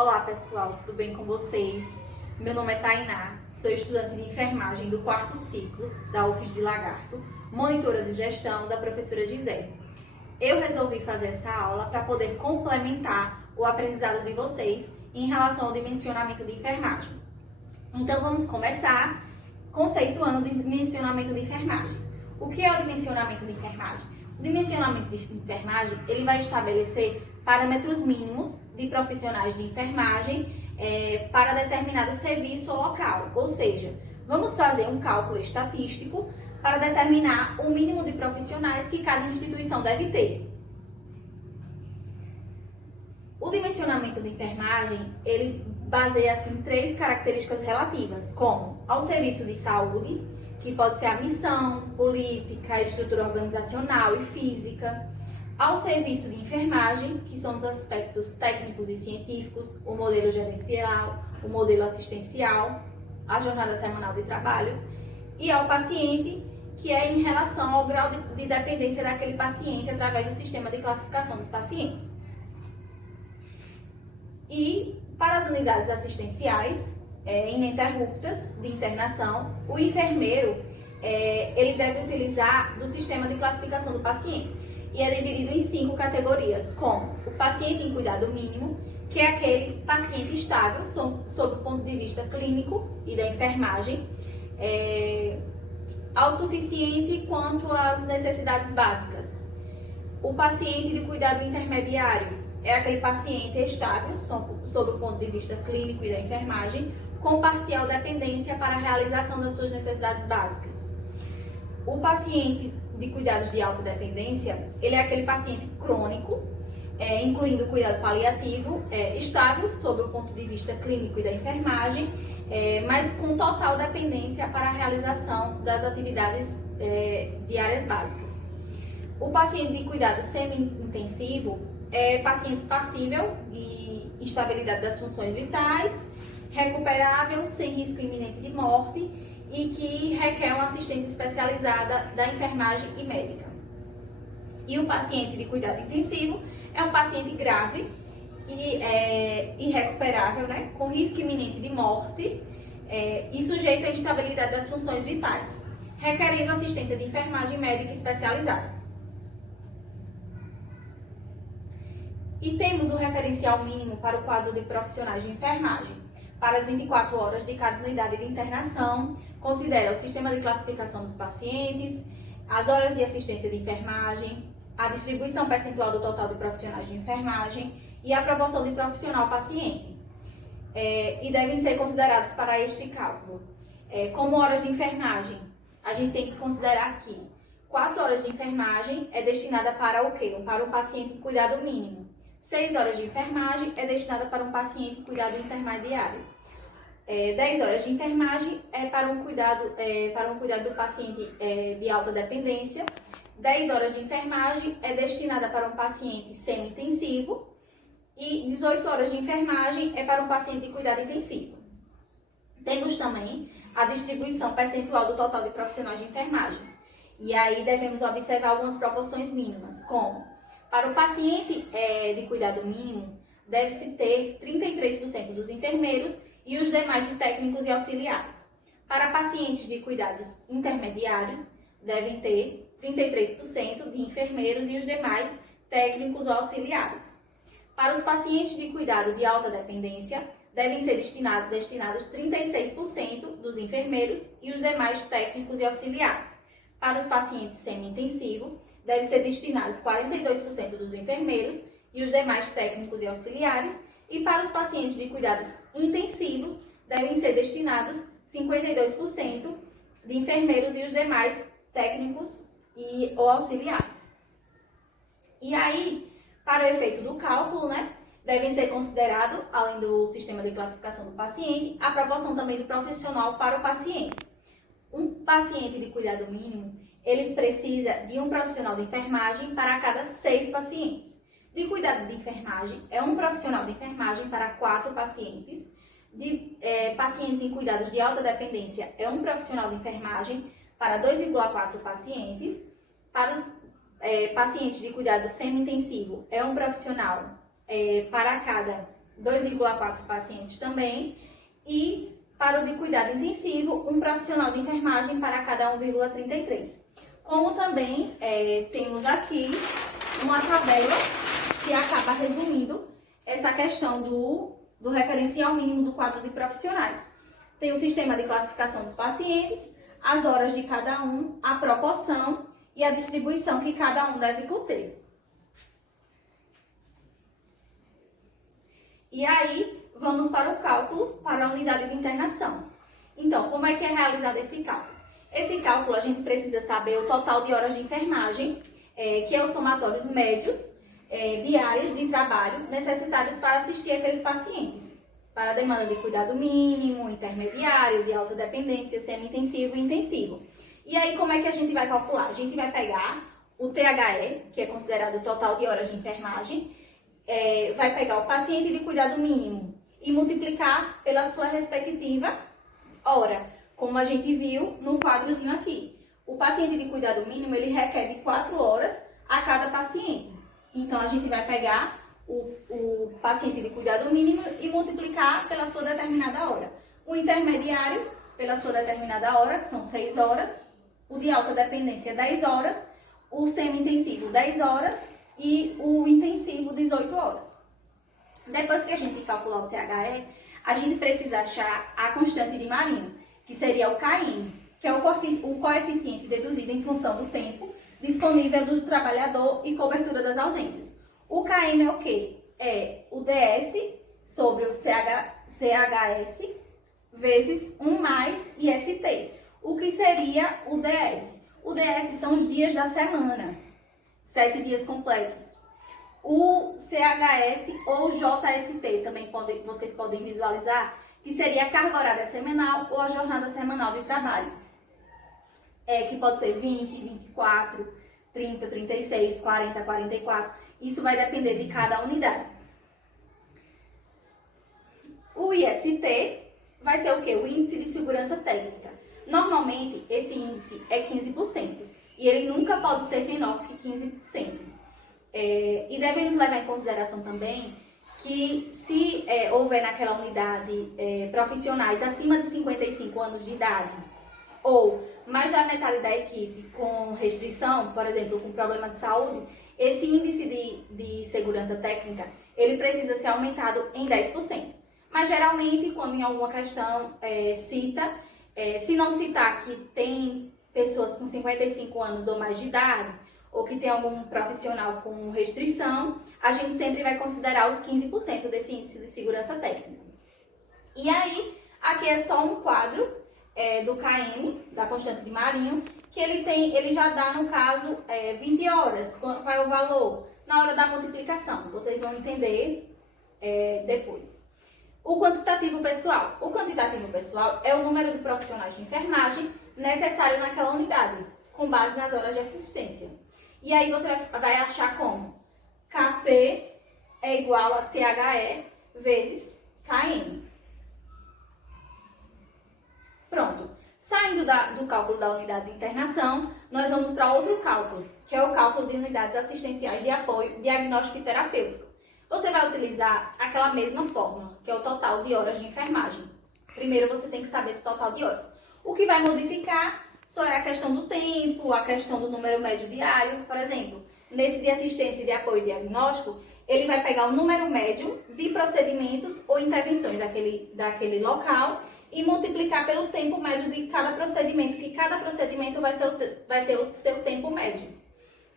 Olá pessoal, tudo bem com vocês? Meu nome é Tainá, sou estudante de enfermagem do 4º ciclo da UFES de Lagarto, monitora de gestão da professora Gisele. Eu resolvi fazer essa aula para poder complementar o aprendizado de vocês em relação ao dimensionamento de enfermagem. Então vamos começar conceituando o dimensionamento de enfermagem. O que é o dimensionamento de enfermagem? O dimensionamento de enfermagem ele vai estabelecer parâmetros mínimos de profissionais de enfermagem para determinado serviço ou local. Ou seja, vamos fazer um cálculo estatístico para determinar o mínimo de profissionais que cada instituição deve ter. O dimensionamento de enfermagem, ele baseia-se em 3 características relativas, como ao serviço de saúde, que pode ser a missão, política, a estrutura organizacional e física, ao serviço de enfermagem, que são os aspectos técnicos e científicos, o modelo gerencial, o modelo assistencial, a jornada semanal de trabalho, e ao paciente, que é em relação ao grau de dependência daquele paciente através do sistema de classificação dos pacientes. E para as unidades assistenciais ininterruptas de internação, o enfermeiro ele deve utilizar do sistema de classificação do paciente. E é dividido em 5 categorias, como o paciente em cuidado mínimo, que é aquele paciente estável sob o ponto de vista clínico e da enfermagem, autossuficiente quanto às necessidades básicas. O paciente de cuidado intermediário é aquele paciente estável sob o ponto de vista clínico e da enfermagem, com parcial dependência para a realização das suas necessidades básicas. O paciente de cuidados de alta dependência, ele é aquele paciente crônico, incluindo o cuidado paliativo, estável sob o ponto de vista clínico e da enfermagem, mas com total dependência para a realização das atividades diárias básicas. O paciente de cuidado semi-intensivo é paciente passível de instabilidade das funções vitais, recuperável, sem risco iminente de morte, e que requer uma assistência especializada da enfermagem e médica. E o paciente de cuidado intensivo é um paciente grave e irrecuperável, né, com risco iminente de morte e sujeito à instabilidade das funções vitais, requerendo assistência de enfermagem médica especializada. E temos o referencial mínimo para o quadro de profissionais de enfermagem. Para as 24 horas de cada unidade de internação, considera o sistema de classificação dos pacientes, as horas de assistência de enfermagem, a distribuição percentual do total de profissionais de enfermagem e a proporção de profissional-paciente. E devem ser considerados para este cálculo. Como horas de enfermagem, a gente tem que considerar aqui 4 horas de enfermagem é destinada para o quê? Para um paciente em cuidado mínimo. 6 horas de enfermagem é destinada para um paciente em cuidado intermediário. 10 horas de enfermagem é para um cuidado do paciente de alta dependência. 10 horas de enfermagem é destinada para um paciente semi-intensivo. E 18 horas de enfermagem é para um paciente de cuidado intensivo. Temos também a distribuição percentual do total de profissionais de enfermagem. E aí devemos observar algumas proporções mínimas, como para o paciente de cuidado mínimo, deve-se ter 33% dos enfermeiros e os demais de técnicos e auxiliares. Para pacientes de cuidados intermediários, devem ter 33% de enfermeiros e os demais técnicos ou auxiliares. Para os pacientes de cuidado de alta dependência, devem ser destinados 36% dos enfermeiros e os demais técnicos e auxiliares. Para os pacientes semi-intensivo, devem ser destinados 42% dos enfermeiros e os demais técnicos e auxiliares. E para os pacientes de cuidados intensivos, devem ser destinados 52% de enfermeiros e os demais técnicos ou auxiliares. E aí, para o efeito do cálculo, né, devem ser considerados, além do sistema de classificação do paciente, a proporção também do profissional para o paciente. Um paciente de cuidado mínimo, ele precisa de um profissional de enfermagem para cada 6 pacientes. De cuidado de enfermagem, é um profissional de enfermagem para 4 pacientes. De pacientes em cuidados de alta dependência, é um profissional de enfermagem para 2,4 pacientes. Para os pacientes de cuidado semi-intensivo, é um profissional para cada 2,4 pacientes também. E para o de cuidado intensivo, um profissional de enfermagem para cada 1,33. Como também temos aqui uma tabela que acaba resumindo essa questão do referencial mínimo do quadro de profissionais. Tem o sistema de classificação dos pacientes, as horas de cada um, a proporção e a distribuição que cada um deve ter. E aí, vamos para o cálculo para a unidade de internação. Então, como é que é realizado esse cálculo? Esse cálculo a gente precisa saber o total de horas de enfermagem, que é os somatórios médios diários de trabalho necessários para assistir aqueles pacientes, para a demanda de cuidado mínimo, intermediário, de alta dependência, semi-intensivo e intensivo. E aí, como é que a gente vai calcular? A gente vai pegar o THE, que é considerado o total de horas de enfermagem, vai pegar o paciente de cuidado mínimo e multiplicar pela sua respectiva hora, como a gente viu no quadrozinho aqui. O paciente de cuidado mínimo, ele requer de 4 horas a cada paciente. Então, a gente vai pegar o paciente de cuidado mínimo e multiplicar pela sua determinada hora. O intermediário, pela sua determinada hora, que são 6 horas. O de alta dependência, 10 horas. O semi-intensivo, 10 horas. E o intensivo, 18 horas. Depois que a gente calcular o THE, a gente precisa achar a constante de Marinho, que seria o KM, que é o coeficiente deduzido em função do tempo disponível do trabalhador e cobertura das ausências. O KM é o quê? É o DS sobre o CHS vezes 1 mais IST. O que seria o DS? O DS são os dias da semana, 7 dias completos. O CHS ou JST também vocês podem visualizar, que seria a carga horária semanal ou a jornada semanal de trabalho. Que pode ser 20, 24, 30, 36, 40, 44. Isso vai depender de cada unidade. O IST vai ser o quê? O Índice de Segurança Técnica. Normalmente, esse índice é 15% e ele nunca pode ser menor que 15%. E devemos levar em consideração também que se houver naquela unidade profissionais acima de 55 anos de idade ou mais da metade da equipe com restrição, por exemplo, com problema de saúde, esse índice de segurança técnica, ele precisa ser aumentado em 10%. Mas geralmente, quando em alguma questão cita, se não citar que tem pessoas com 55 anos ou mais de idade, ou que tem algum profissional com restrição, a gente sempre vai considerar os 15% desse índice de segurança técnica. E aí, aqui é só um quadro do KM, da constante de Marinho, que ele já dá, no caso, 20 horas. Qual é o valor? Na hora da multiplicação. Vocês vão entender depois. O quantitativo pessoal. O quantitativo pessoal é o número de profissionais de enfermagem necessário naquela unidade, com base nas horas de assistência. E aí você vai achar como? KP é igual a THE vezes KM. Pronto. Saindo do cálculo da unidade de internação, nós vamos para outro cálculo, que é o cálculo de unidades assistenciais de apoio, diagnóstico e terapêutico. Você vai utilizar aquela mesma fórmula, que é o total de horas de enfermagem. Primeiro você tem que saber esse total de horas. O que vai modificar só é a questão do tempo, a questão do número médio diário. Por exemplo, nesse de assistência de apoio e diagnóstico, ele vai pegar o número médio de procedimentos ou intervenções daquele local e multiplicar pelo tempo médio de cada procedimento, que cada procedimento vai ter o seu tempo médio.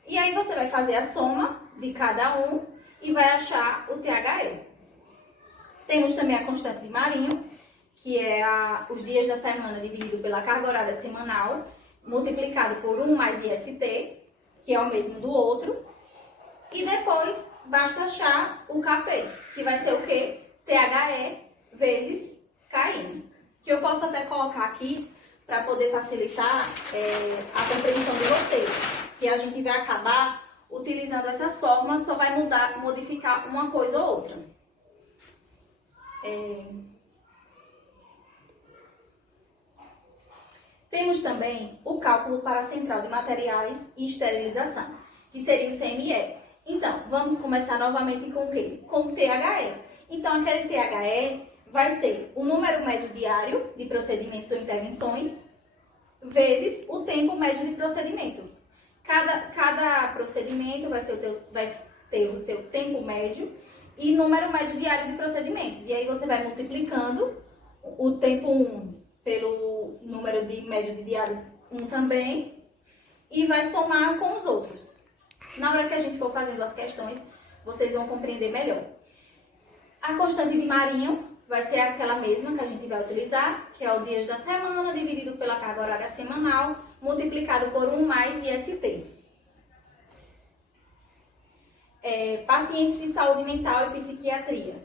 E aí você vai fazer a soma de cada um e vai achar o THE. Temos também a constante de Marinho, que é os dias da semana dividido pela carga horária semanal, multiplicado por 1 mais IST, que é o mesmo do outro. E depois, basta achar o KP, que vai ser o quê? THE vezes KM. Que eu posso até colocar aqui para poder facilitar a compreensão de vocês. Que a gente vai acabar utilizando essas fórmulas, só vai modificar uma coisa ou outra. Temos também o cálculo para a central de materiais e esterilização, que seria o CME. Então, vamos começar novamente com o quê? Com o THE. Então, aquele THE vai ser o número médio diário de procedimentos ou intervenções vezes o tempo médio de procedimento. Cada procedimento vai ter o seu tempo médio e número médio diário de procedimentos. E aí você vai multiplicando o tempo 1 pelo número de médio de diário 1 também e vai somar com os outros. Na hora que a gente for fazendo as questões, vocês vão compreender melhor. A constante de Marinho vai ser aquela mesma que a gente vai utilizar, que é o dias da semana dividido pela carga horária semanal, multiplicado por 1 mais IST. Pacientes de saúde mental e psiquiatria.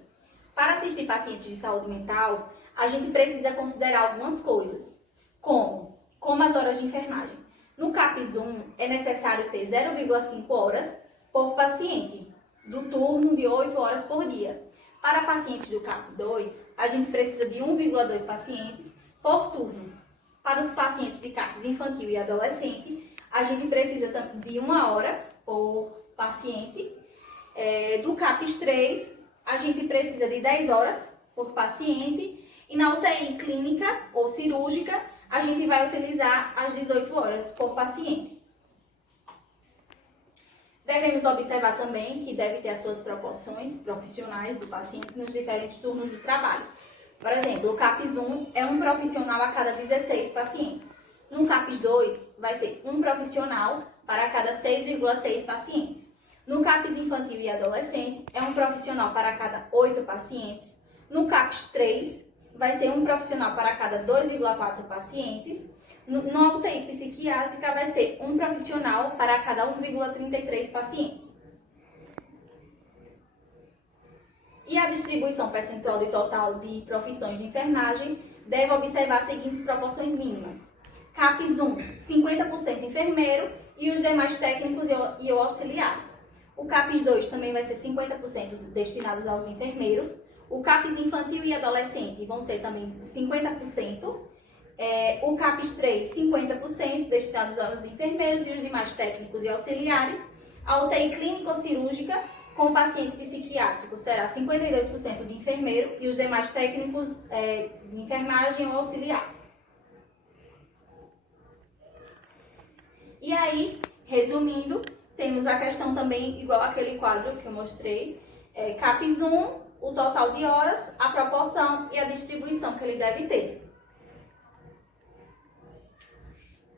Para assistir pacientes de saúde mental, a gente precisa considerar algumas coisas, como as horas de enfermagem. No CAPS 1, é necessário ter 0,5 horas por paciente, do turno de 8 horas por dia. Para pacientes do CAPS 2, a gente precisa de 1,2 pacientes por turno. Para os pacientes de CAPS infantil e adolescente, a gente precisa de 1 hora por paciente. Do CAPS 3, a gente precisa de 10 horas por paciente. E na UTI clínica ou cirúrgica, a gente vai utilizar as 18 horas por paciente. Devemos observar também que deve ter as suas proporções profissionais do paciente nos diferentes turnos de trabalho. Por exemplo, o CAPS 1 é um profissional a cada 16 pacientes. No CAPS 2, vai ser um profissional para cada 6,6 pacientes. No CAPS infantil e adolescente, é um profissional para cada 8 pacientes. No CAPS 3, vai ser um profissional para cada 2,4 pacientes. Na UTI psiquiátrica, vai ser um profissional para cada 1,33 pacientes. E a distribuição percentual de total de profissões de enfermagem deve observar as seguintes proporções mínimas. CAPS 1, 50% enfermeiro e os demais técnicos e auxiliares. O CAPS 2 também vai ser 50% destinados aos enfermeiros. O CAPS infantil e adolescente vão ser também 50%. O CAPS 3, 50% destinados aos enfermeiros e os demais técnicos e auxiliares. A UTI clínica ou cirúrgica com paciente psiquiátrico será 52% de enfermeiro e os demais técnicos de enfermagem ou auxiliares. E aí, resumindo, temos a questão também igual àquele quadro que eu mostrei. CAPS 1, o total de horas, a proporção e a distribuição que ele deve ter.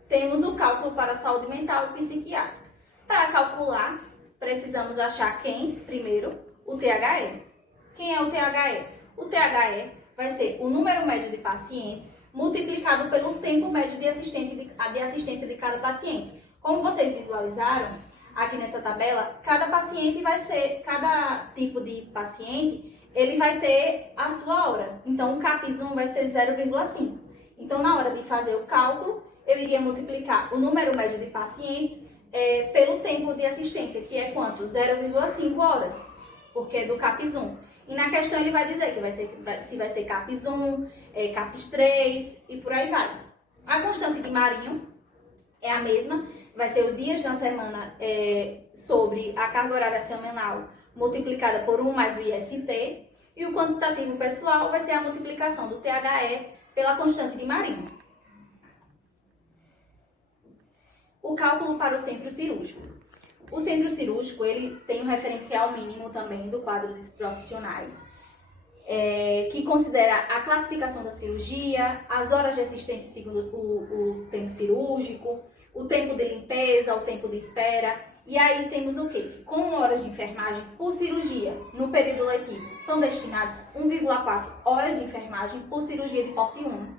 Temos o cálculo para saúde mental e psiquiátrica. Para calcular, precisamos achar quem? Primeiro, o THE. Quem é o THE? O THE vai ser o número médio de pacientes multiplicado pelo tempo médio de assistência de cada paciente. Como vocês visualizaram aqui nessa tabela, cada tipo de paciente, ele vai ter a sua hora. Então, o CAPS 1 vai ser 0,5. Então, na hora de fazer o cálculo, eu iria multiplicar o número médio de pacientes pelo tempo de assistência, que é quanto? 0,5 horas, porque é do CAPS 1. E na questão ele vai dizer que se vai ser CAPS 1, CAPS 3 e por aí vai. A constante de Marinho é a mesma, vai ser o dias da semana sobre a carga horária semanal multiplicada por 1 mais o IST. E o quantitativo pessoal vai ser a multiplicação do THE pela constante de Marinho. O cálculo para o centro cirúrgico. O centro cirúrgico ele tem um referencial mínimo também do quadro dos profissionais, que considera a classificação da cirurgia, as horas de assistência segundo o tempo cirúrgico, o tempo de limpeza, o tempo de espera. E aí temos o quê? Com horas de enfermagem por cirurgia no período letivo, são destinados 1,4 horas de enfermagem por cirurgia de porte 1,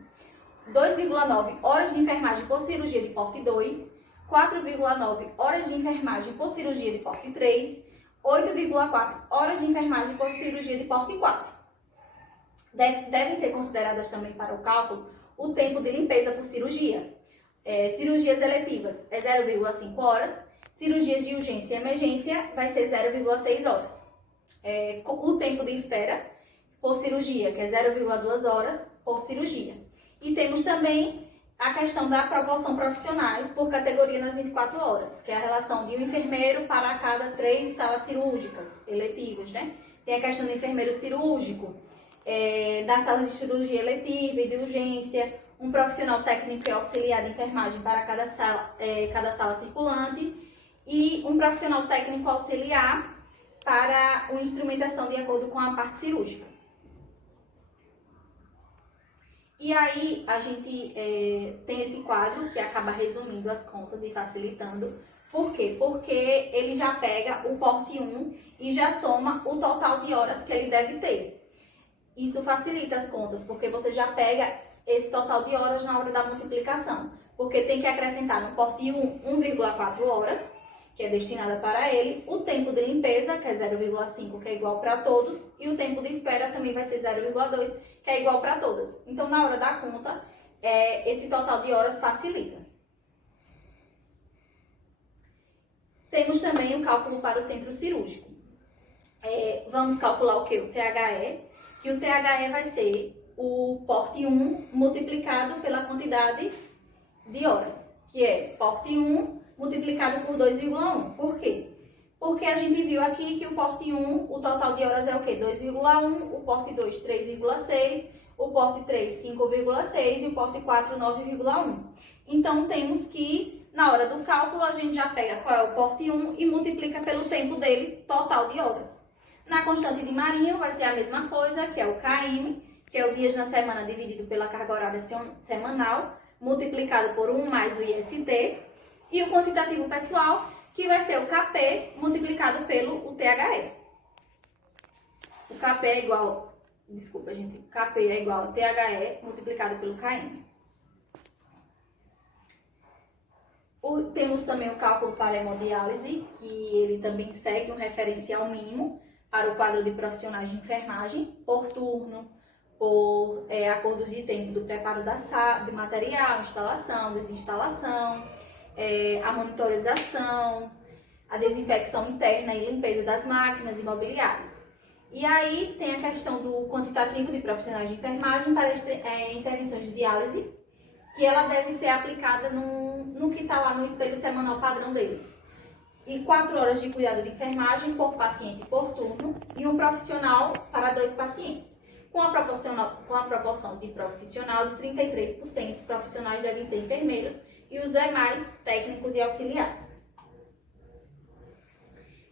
2,9 horas de enfermagem por cirurgia de porte 2, 4,9 horas de enfermagem por cirurgia de porte 3, 8,4 horas de enfermagem por cirurgia de porte 4. Devem ser consideradas também para o cálculo o tempo de limpeza por cirurgia. Cirurgias eletivas é 0,5 horas, cirurgias de urgência e emergência vai ser 0,6 horas. O tempo de espera por cirurgia, que é 0,2 horas por cirurgia. E temos também a questão da proporção profissionais por categoria nas 24 horas, que é a relação de um enfermeiro para cada 3 salas cirúrgicas eletivas, né? tem a questão do enfermeiro cirúrgico, da sala de cirurgia eletiva e de urgência, um profissional técnico e auxiliar de enfermagem para cada sala circulante e um profissional técnico auxiliar para a instrumentação de acordo com a parte cirúrgica. E aí a gente tem esse quadro que acaba resumindo as contas e facilitando. Por quê? Porque ele já pega o porte 1 e já soma o total de horas que ele deve ter. Isso facilita as contas, porque você já pega esse total de horas na hora da multiplicação. Porque tem que acrescentar no porte 1 1,4 horas, que é destinada para ele, o tempo de limpeza, que é 0,5, que é igual para todos, e o tempo de espera também vai ser 0,2, que é igual para todas. Então, na hora da conta, esse total de horas facilita. Temos também o cálculo para o centro cirúrgico. Vamos calcular o que? O THE, que o THE vai ser o porte 1 multiplicado pela quantidade de horas, que é porte 1 multiplicado por 2,1. Por quê? Porque a gente viu aqui que o porte 1, o total de horas é o quê? 2,1, o porte 2, 3,6, o porte 3, 5,6 e o porte 4, 9,1. Então, temos que, na hora do cálculo, a gente já pega qual é o porte 1 e multiplica pelo tempo dele, total de horas. Na constante de Marinho, vai ser a mesma coisa, que é o KM, que é o dias na semana dividido pela carga horária semanal, multiplicado por 1 mais o IST, e o quantitativo pessoal, que vai ser o KP multiplicado pelo THE. O KP é igual, desculpa gente, o KP é igual ao THE multiplicado pelo KM. Temos também o cálculo para a hemodiálise, que ele também segue um referencial mínimo para o quadro de profissionais de enfermagem, por turno, por acordos de tempo do preparo de material, instalação, desinstalação, a monitorização, a desinfecção interna e limpeza das máquinas e mobiliários. E aí tem a questão do quantitativo de profissionais de enfermagem para intervenções de diálise, que ela deve ser aplicada no que está lá no espelho semanal padrão deles. E 4 horas de cuidado de enfermagem por paciente por turno e um profissional para 2 pacientes. Com a proporção de profissional de 33%, profissionais devem ser enfermeiros e os demais técnicos e auxiliares.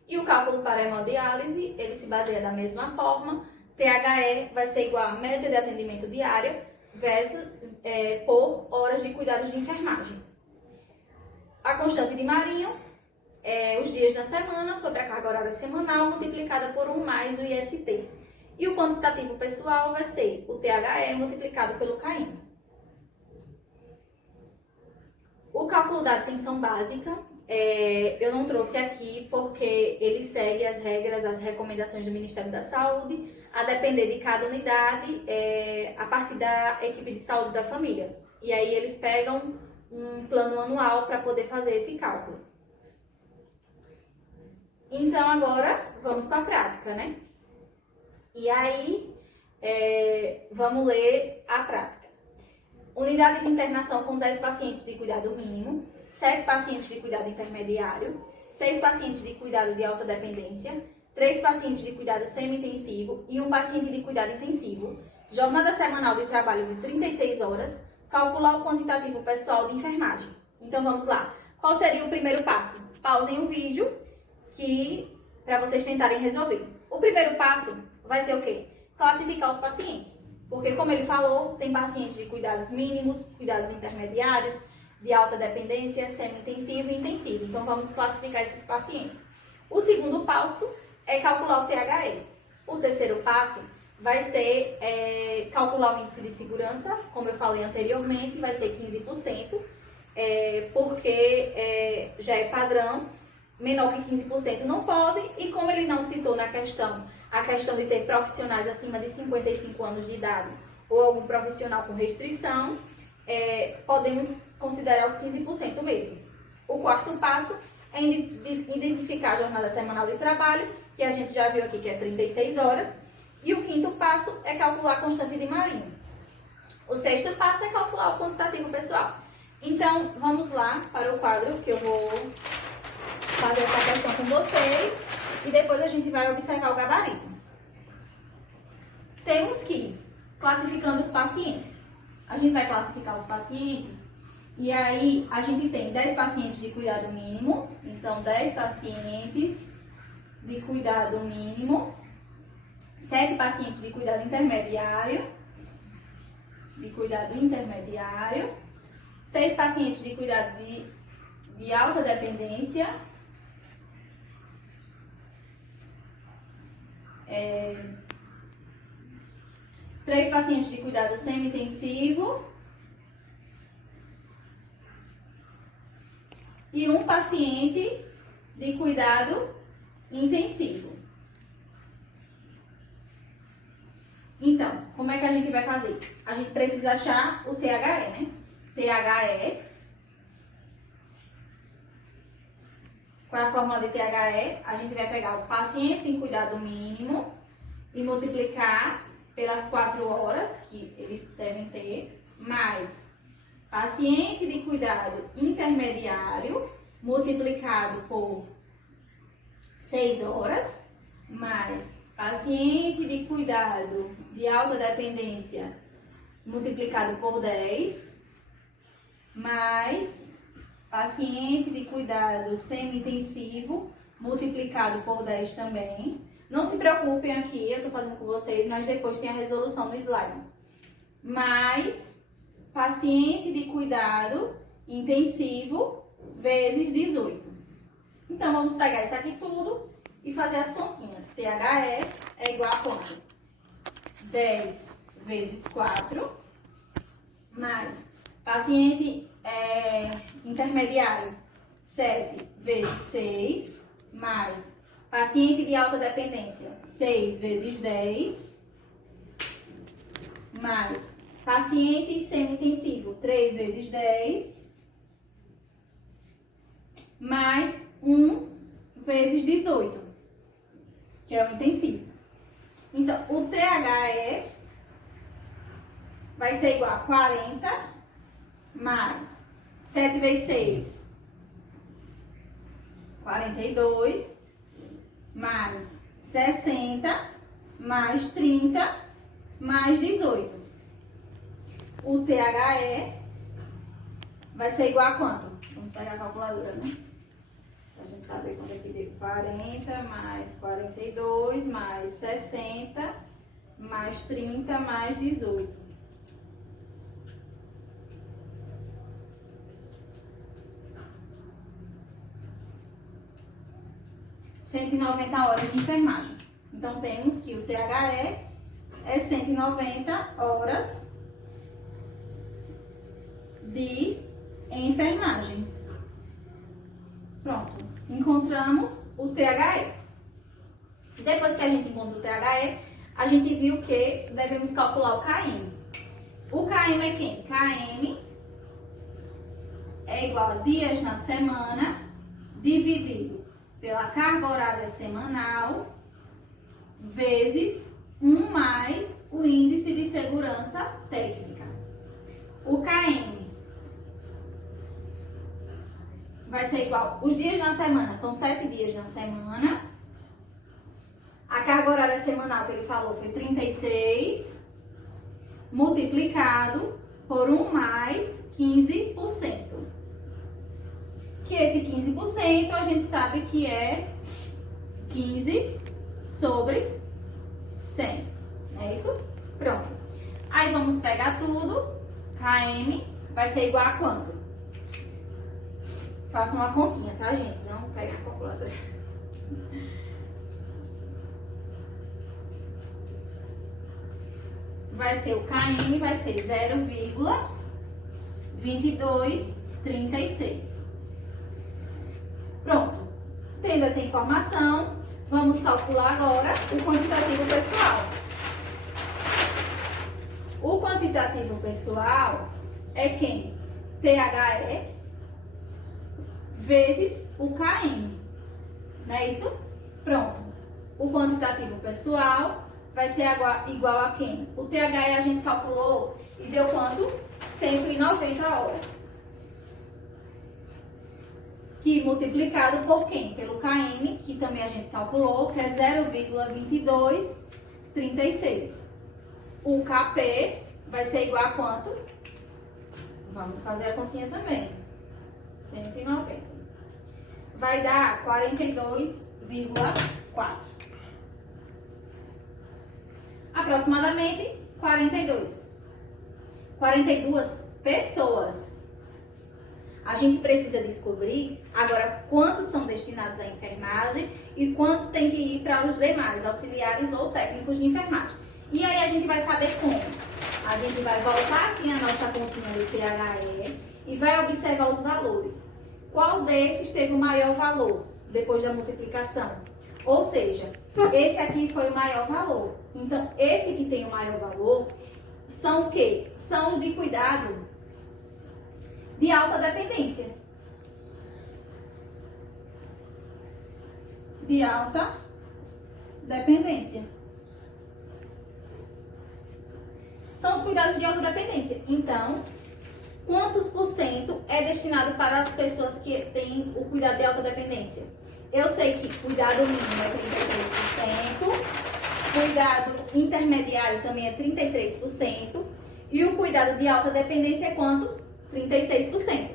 E o cálculo para a hemodiálise, ele se baseia da mesma forma. THE vai ser igual a média de atendimento diária versus por horas de cuidados de enfermagem. A constante de Marinho os dias na semana sobre a carga horária semanal multiplicada por 1 mais o IST. E o quantitativo pessoal vai ser o THE multiplicado pelo KM. O cálculo da atenção básica, eu não trouxe aqui porque ele segue as regras, as recomendações do Ministério da Saúde, a depender de cada unidade, a partir da equipe de saúde da família. E aí eles pegam um plano anual para poder fazer esse cálculo. Então agora vamos para a prática, né? E aí vamos ler a prática. Unidade de internação com 10 pacientes de cuidado mínimo, 7 pacientes de cuidado intermediário, 6 pacientes de cuidado de alta dependência, 3 pacientes de cuidado semi-intensivo e 1 paciente de cuidado intensivo. Jornada semanal de trabalho de 36 horas, calcular o quantitativo pessoal de enfermagem. Então vamos lá. Qual seria o primeiro passo? Pausem o vídeo para vocês tentarem resolver. O primeiro passo vai ser o quê? Classificar os pacientes. Porque, como ele falou, tem pacientes de cuidados mínimos, cuidados intermediários, de alta dependência, semi-intensivo e intensivo. Então, vamos classificar esses pacientes. O segundo passo é calcular o THE. O terceiro passo vai ser calcular o índice de segurança, como eu falei anteriormente, vai ser 15%, porque já é padrão, menor que 15% não pode, e como ele não citou na questão, a questão de ter profissionais acima de 55 anos de idade ou algum profissional com restrição, podemos considerar os 15% mesmo. O quarto passo é identificar a jornada semanal de trabalho, que a gente já viu aqui que é 36 horas, e o quinto passo é calcular a constante de Marinho. O sexto passo é calcular o quantitativo pessoal. Então, vamos lá para o quadro que eu vou fazer essa questão com vocês e depois a gente vai observar o gabarito. temos que, classificando os pacientes, a gente vai classificar os pacientes e aí a gente tem 10 pacientes de cuidado mínimo, então 10 pacientes de cuidado mínimo, 7 pacientes de cuidado intermediário, 6 pacientes de cuidado de alta dependência, 3 pacientes de cuidado semi-intensivo e 1 paciente de cuidado intensivo. Então, como é que a gente vai fazer? A gente precisa achar o THE, né? THE. Qual é a fórmula de THE? A gente vai pegar os pacientes em cuidado mínimo e multiplicar pelas 4 horas que eles devem ter, mais paciente de cuidado intermediário multiplicado por 6 horas, mais paciente de cuidado de alta dependência multiplicado por 10, mais paciente de cuidado semi-intensivo multiplicado por 10 também. Não se preocupem aqui, eu estou fazendo com vocês, mas depois tem a resolução no slide. Mais paciente de cuidado intensivo vezes 18. Então, vamos pegar isso aqui tudo e fazer as continhas. THE é igual a quanto? 10 vezes 4, mais paciente intermediário, 7 vezes 6, mais paciente de alta dependência, 6 vezes 10, mais paciente semi-intensivo, 3 vezes 10, mais 1 vezes 18, que é o intensivo. Então, o THE vai ser igual a 40, mais 7 vezes 6, 42, mais 60, mais 30, mais 18. O THE vai ser igual a quanto? Vamos pegar a calculadora, né? Pra gente saber quanto é que deu. 40 mais 42, mais 60, mais 30, mais 18. horas de enfermagem. Então, temos que o THE é 190 horas de enfermagem. Pronto, encontramos o THE. Depois que a gente encontra o THE, a gente viu que devemos calcular o KM. O KM é quem? KM é igual a dias na semana dividido pela carga horária semanal vezes 1 mais o índice de segurança técnica. O KM vai ser igual, os dias na semana são 7 dias na semana, a carga horária semanal que ele falou foi 36, multiplicado por 1 mais 15%. Que esse 15% a gente sabe que é 15 sobre 100, não é isso? Pronto. Aí vamos pegar tudo, KM vai ser igual a quanto? Faça uma continha, tá, gente? Não pega a calculadora. Vai ser o KM, vai ser 0,2236. Pronto. Tendo essa informação, vamos calcular agora o quantitativo pessoal. O quantitativo pessoal é quem? THE vezes o KM. Não é isso? Pronto. O quantitativo pessoal vai ser igual a quem? O THE a gente calculou e deu quanto? 190 horas. Que multiplicado por quem? Pelo KM, que também a gente calculou, que é 0,2236. O KP vai ser igual a quanto? Vamos fazer a continha também. 190. Vai dar 42,4. Aproximadamente 42 pessoas. A gente precisa descobrir agora quantos são destinados à enfermagem e quantos tem que ir para os demais, auxiliares ou técnicos de enfermagem. E aí a gente vai saber como. A gente vai voltar aqui na nossa continha do THE e vai observar os valores. Qual desses teve o maior valor depois da multiplicação? Ou seja, esse aqui foi o maior valor. Então, esse que tem o maior valor são o quê? São os de cuidado de alta dependência. De alta dependência. São os cuidados de alta dependência. Então, quantos por cento é destinado para as pessoas que têm o cuidado de alta dependência? Eu sei que cuidado mínimo é 33%, cuidado intermediário também é 33%, e o cuidado de alta dependência é quanto? 36%.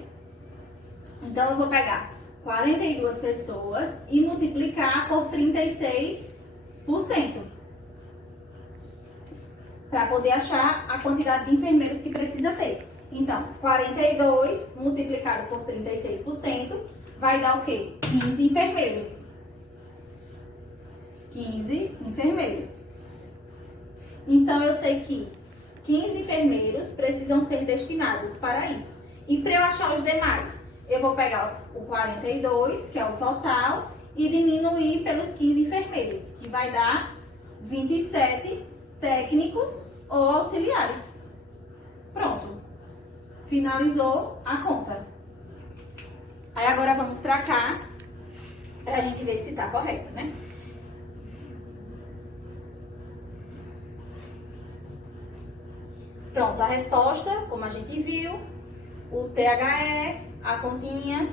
Então, eu vou pegar 42 pessoas e multiplicar por 36%, para poder achar a quantidade de enfermeiros que precisa ter. Então, 42 multiplicado por 36% vai dar o quê? 15 enfermeiros. 15 enfermeiros. Então, eu sei que 15 enfermeiros precisam ser destinados para isso. E para eu achar os demais, eu vou pegar o 42, que é o total, e diminuir pelos 15 enfermeiros, que vai dar 27 técnicos ou auxiliares. Pronto. Finalizou a conta. Aí agora vamos pra cá, pra gente ver se tá correto, né? Pronto, a resposta, como a gente viu, o THE, a continha,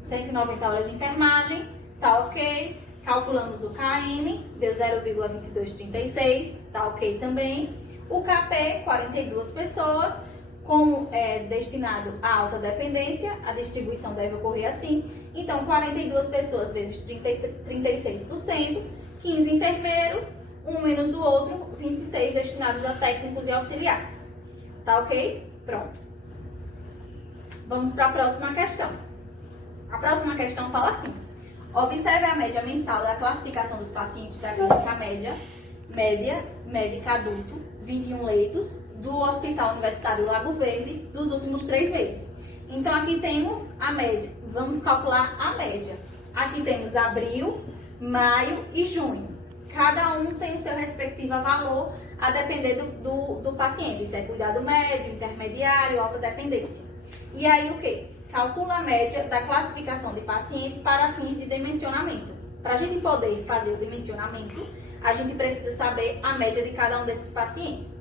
190 horas de enfermagem, tá ok. Calculamos o KM, deu 0,2236, tá ok também. O KP, 42 pessoas, como é destinado à alta dependência, a distribuição deve ocorrer assim. Então, 42 pessoas vezes 36%, 15 enfermeiros, um menos o outro, 26 destinados a técnicos e auxiliares. Tá ok? Pronto. Vamos para a próxima questão. A próxima questão fala assim: observe a média mensal da classificação dos pacientes da clínica médica adulto, 21 leitos, do Hospital Universitário Lago Verde, dos últimos 3 meses. Então, aqui temos a média. Vamos calcular a média. Aqui temos abril, maio e junho. Cada um tem o seu respectivo valor, a depender do paciente. Se é cuidado médio, intermediário, alta dependência. E aí, o quê? Calcula a média da classificação de pacientes para fins de dimensionamento. Para a gente poder fazer o dimensionamento, a gente precisa saber a média de cada um desses pacientes.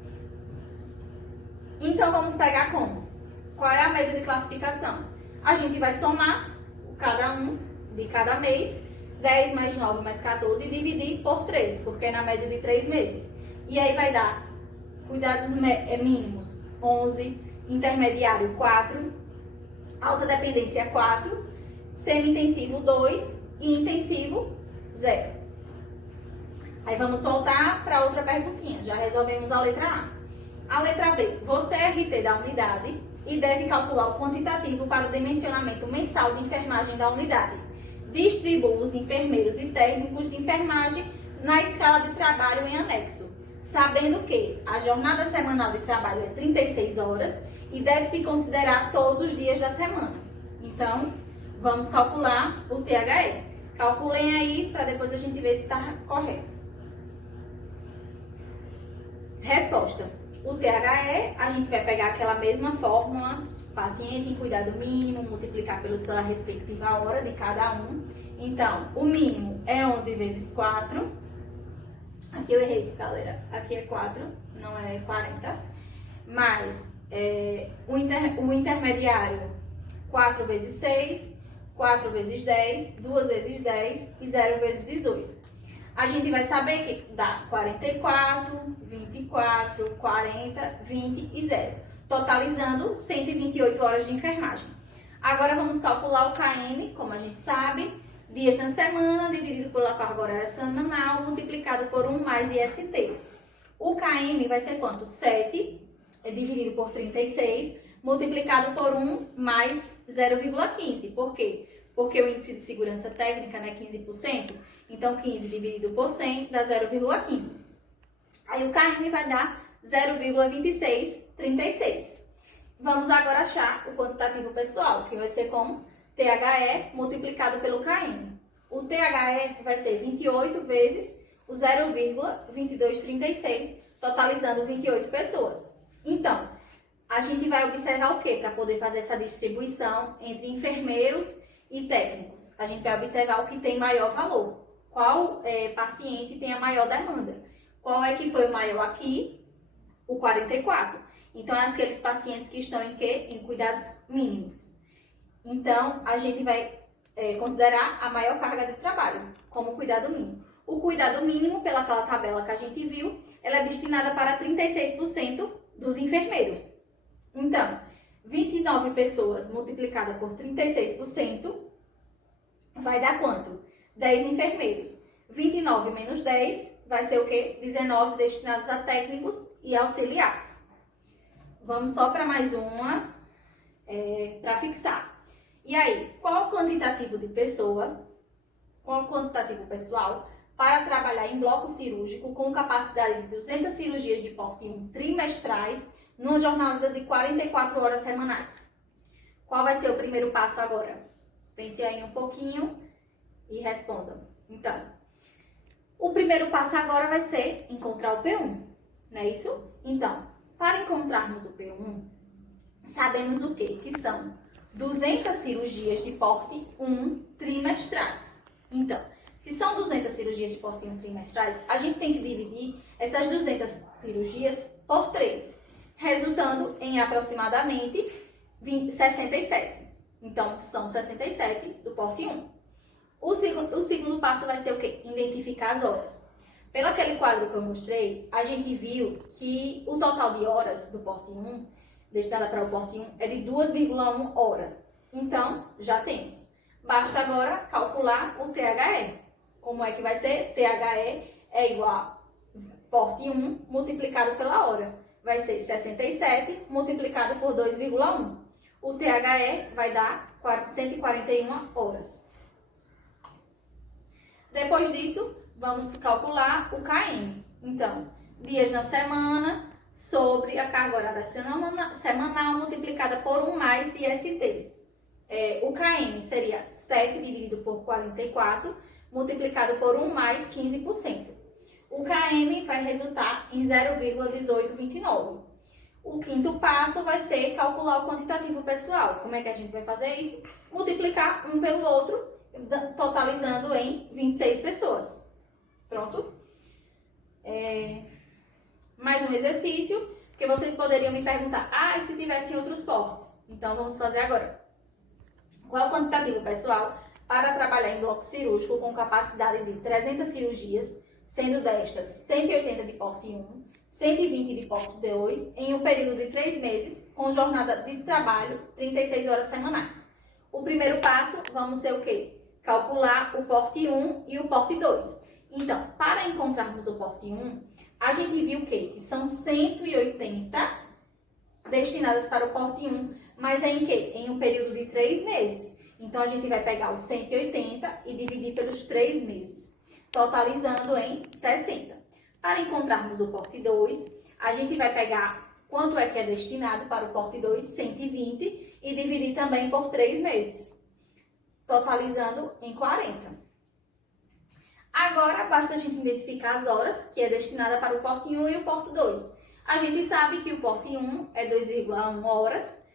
Então, vamos pegar como? Qual é a média de classificação? A gente vai somar cada um de cada mês, 10 mais 9 mais 14, e dividir por 3, porque é na média de 3 meses. E aí vai dar cuidados mínimos, 11, intermediário, 4, alta dependência, 4, semi-intensivo, 2 e intensivo, 0. Aí vamos voltar para outra perguntinha. Já resolvemos a letra A. A letra B. Você é RT da unidade e deve calcular o quantitativo para o dimensionamento mensal de enfermagem da unidade. Distribua os enfermeiros e técnicos de enfermagem na escala de trabalho em anexo, sabendo que a jornada semanal de trabalho é 36 horas e deve se considerar todos os dias da semana. Então, vamos calcular o THE. Calculem aí para depois a gente ver se está correto. Resposta. O THE, a gente vai pegar aquela mesma fórmula, paciente em cuidado mínimo, multiplicar pela sua respectiva hora de cada um. Então, o mínimo é 11 vezes 4. Aqui eu errei, galera. Aqui é 4, não é 40. Mais o intermediário, 4 vezes 6, 4 vezes 10, 2 vezes 10 e 0 vezes 18. a gente vai saber que dá 44, 24, 40, 20 e 0, totalizando 128 horas de enfermagem. Agora vamos calcular o KM, como a gente sabe, dias na semana dividido pela carga horária semanal multiplicado por 1 mais IST. O KM vai ser quanto? 7 dividido por 36 multiplicado por 1 mais 0,15. Por quê? Porque o índice de segurança técnica é 15%, então 15 dividido por 100 dá 0,15. Aí o KM vai dar 0,2636. Vamos agora achar o quantitativo pessoal, que vai ser como THE multiplicado pelo KM. O THE vai ser 28 vezes o 0,2236, totalizando 28 pessoas. Então, a gente vai observar o que para poder fazer essa distribuição entre enfermeiros e técnicos? A gente vai observar o que tem maior valor. Qual paciente tem a maior demanda? Qual é que foi o maior aqui? O 44. Então, é aqueles pacientes que estão em quê? Em cuidados mínimos. Então, a gente vai considerar a maior carga de trabalho como cuidado mínimo. O cuidado mínimo, pelaquela tabela que a gente viu, ela é destinada para 36% dos enfermeiros. Então, 29 pessoas multiplicada por 36% vai dar quanto? 10 enfermeiros. 29 menos 10 vai ser o quê? 19 destinados a técnicos e auxiliares. Vamos só para mais uma, para fixar. E aí, qual o quantitativo de pessoa, qual o quantitativo pessoal para trabalhar em bloco cirúrgico com capacidade de 200 cirurgias de porte 1 trimestrais numa jornada de 44 horas semanais? Qual vai ser o primeiro passo agora? Pense aí um pouquinho e respondam. Então, o primeiro passo agora vai ser encontrar o P1, não é isso? Então, para encontrarmos o P1, sabemos o quê? Que são 200 cirurgias de porte 1 trimestrais. Então, se são 200 cirurgias de porte 1 trimestrais, a gente tem que dividir essas 200 cirurgias por 3, resultando em aproximadamente 67. Então, são 67 do porte 1. O segundo passo vai ser o quê? Identificar as horas. Pelo aquele quadro que eu mostrei, a gente viu que o total de horas do porte 1, destinada para o porte 1, é de 2,1 hora. Então, já temos. Basta agora calcular o THE. Como é que vai ser? THE é igual a porte 1 multiplicado pela hora. Vai ser 67 multiplicado por 2,1. O THE vai dar 141 horas. Depois disso, vamos calcular o KM. Então, dias na semana sobre a carga horária semanal multiplicada por 1 mais IST. O KM seria 7 dividido por 44, multiplicado por 1 mais 15%. O KM vai resultar em 0,1829. O quinto passo vai ser calcular o quantitativo pessoal. Como é que a gente vai fazer isso? Multiplicar um pelo outro, totalizando em 26 pessoas. Pronto? Mais um exercício, que vocês poderiam me perguntar, e se tivessem outros portes? Então, vamos fazer agora. Qual é o quantitativo pessoal para trabalhar em bloco cirúrgico com capacidade de 300 cirurgias, sendo destas 180 de porte 1, 120 de porte 2, em um período de 3 meses, com jornada de trabalho 36 horas semanais? O primeiro passo, vamos ser o quê? Calcular o porte 1 e o porte 2. Então, para encontrarmos o porte 1, a gente viu o quê? Que são 180 destinadas para o porte 1, mas em quê? Em um período de 3 meses. Então, a gente vai pegar os 180 e dividir pelos 3 meses, totalizando em 60. Para encontrarmos o porte 2, a gente vai pegar quanto é que é destinado para o porte 2, 120, e dividir também por 3 meses, totalizando em 40. Agora, basta a gente identificar as horas que é destinada para o porte 1 e o porte 2. A gente sabe que o porte 1 é 2,1 horas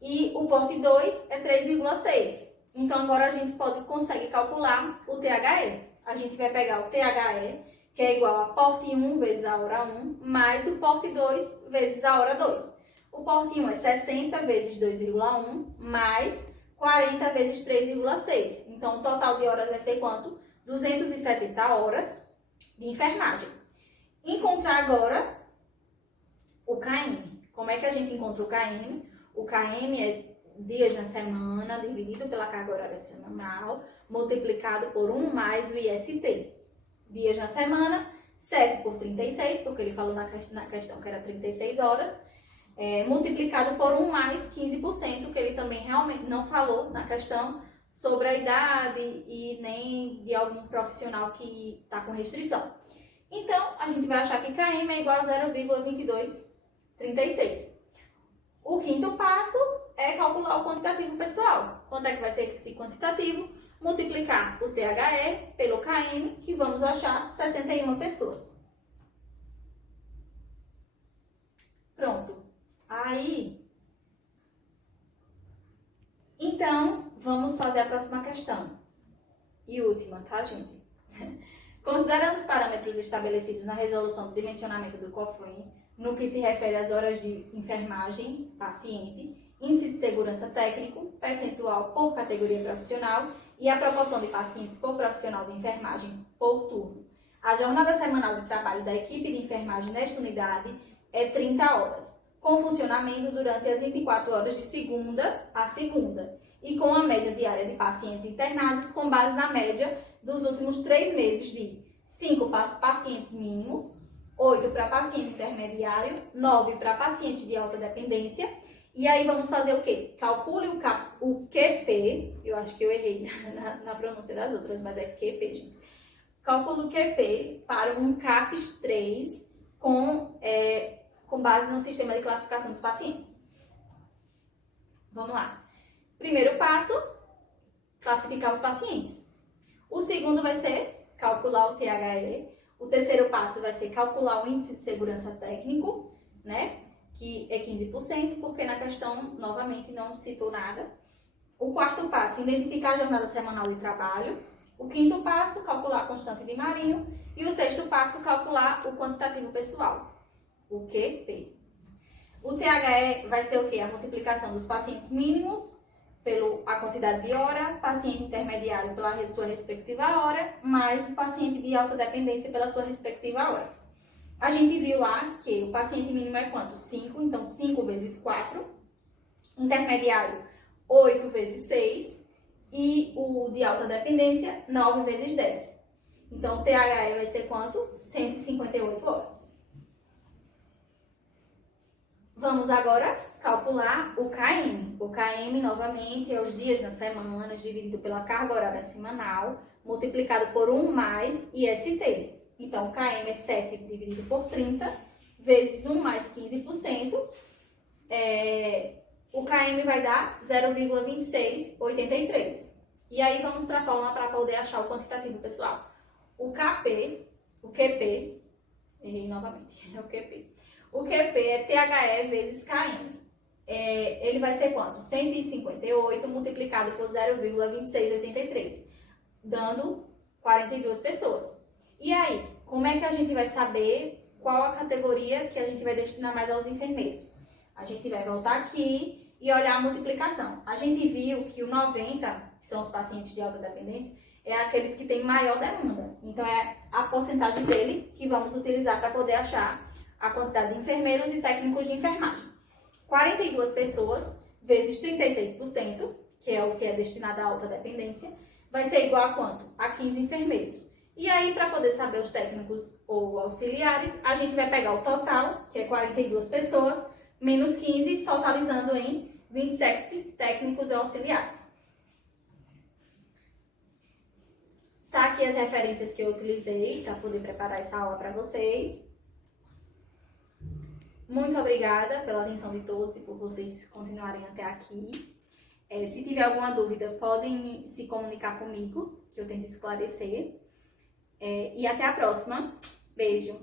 e o porte 2 é 3,6. Então, agora a gente consegue calcular o THE. A gente vai pegar o THE, que é igual a porte 1 vezes a hora 1, mais o porte 2 vezes a hora 2. O porte 1 é 60 vezes 2,1, mais 40 vezes 3,6. Então, o total de horas vai ser quanto? 270 horas de enfermagem. Encontrar agora o KM. Como é que a gente encontra o KM? O KM é dias na semana, dividido pela carga horária semanal, multiplicado por 1 mais o IST. Dias na semana, 7 por 36, porque ele falou na questão que era 36 horas, multiplicado por 1 mais 15%, que ele também realmente não falou na questão sobre a idade e nem de algum profissional que está com restrição. Então, a gente vai achar que KM é igual a 0,2236. O quinto passo é calcular o quantitativo pessoal. Quanto é que vai ser esse quantitativo? Multiplicar o THE pelo KM, que vamos achar 61 pessoas. Pronto. Aí, então, vamos fazer a próxima questão. E última, tá, gente? Considerando os parâmetros estabelecidos na resolução do dimensionamento do COFIN, no que se refere às horas de enfermagem, paciente, índice de segurança técnico, percentual por categoria profissional e a proporção de pacientes por profissional de enfermagem por turno. A jornada semanal de trabalho da equipe de enfermagem nesta unidade é 30 horas, com funcionamento durante as 24 horas de segunda a segunda e com a média diária de pacientes internados com base na média dos últimos 3 meses de 5 para pacientes mínimos, 8 para paciente intermediário, 9 para paciente de alta dependência. E aí vamos fazer o quê? Calcule o QP, eu acho que eu errei na pronúncia das outras, mas é QP, gente. Calcule o QP para um CAPES 3 com base no sistema de classificação dos pacientes. Vamos lá. Primeiro passo, classificar os pacientes. O segundo vai ser calcular o THE. O terceiro passo vai ser calcular o índice de segurança técnico, né? Que é 15%, porque na questão, novamente, não citou nada. O quarto passo, identificar a jornada semanal de trabalho. O quinto passo, calcular a constante de Marinho. E o sexto passo, calcular o quantitativo pessoal, o QP. O THE vai ser o quê? A multiplicação dos pacientes mínimos pela quantidade de hora, paciente intermediário pela sua respectiva hora, mais o paciente de alta dependência pela sua respectiva hora. A gente viu lá que o paciente mínimo é quanto? 5, então 5 vezes 4. Intermediário, 8 vezes 6. E o de alta dependência, 9 vezes 10. Então, o THE vai ser quanto? 158 horas. Vamos agora calcular o KM. O KM, novamente, é os dias na semana, dividido pela carga horária semanal, multiplicado por 1 mais IST. Então, o KM é 7 dividido por 30, vezes 1 mais 15%. O KM vai dar 0,2683. E aí, vamos para a fórmula para poder achar o quantitativo pessoal. O QP, errei novamente, é o QP. O QP é THE vezes KM. Ele vai ser quanto? 158 multiplicado por 0,2683, dando 42 pessoas. E aí, como é que a gente vai saber qual a categoria que a gente vai destinar mais aos enfermeiros? A gente vai voltar aqui e olhar a multiplicação. A gente viu que o 90, que são os pacientes de alta dependência, é aqueles que têm maior demanda. Então, é a porcentagem dele que vamos utilizar para poder achar a quantidade de enfermeiros e técnicos de enfermagem. 42 pessoas vezes 36%, que é o que é destinado à alta dependência, vai ser igual a quanto? A 15 enfermeiros. E aí, para poder saber os técnicos ou auxiliares, a gente vai pegar o total, que é 42 pessoas, menos 15, totalizando em 27 técnicos e auxiliares. Tá aqui as referências que eu utilizei para poder preparar essa aula para vocês. Muito obrigada pela atenção de todos e por vocês continuarem até aqui. Se tiver alguma dúvida, podem se comunicar comigo, que eu tento esclarecer. E até a próxima. Beijo!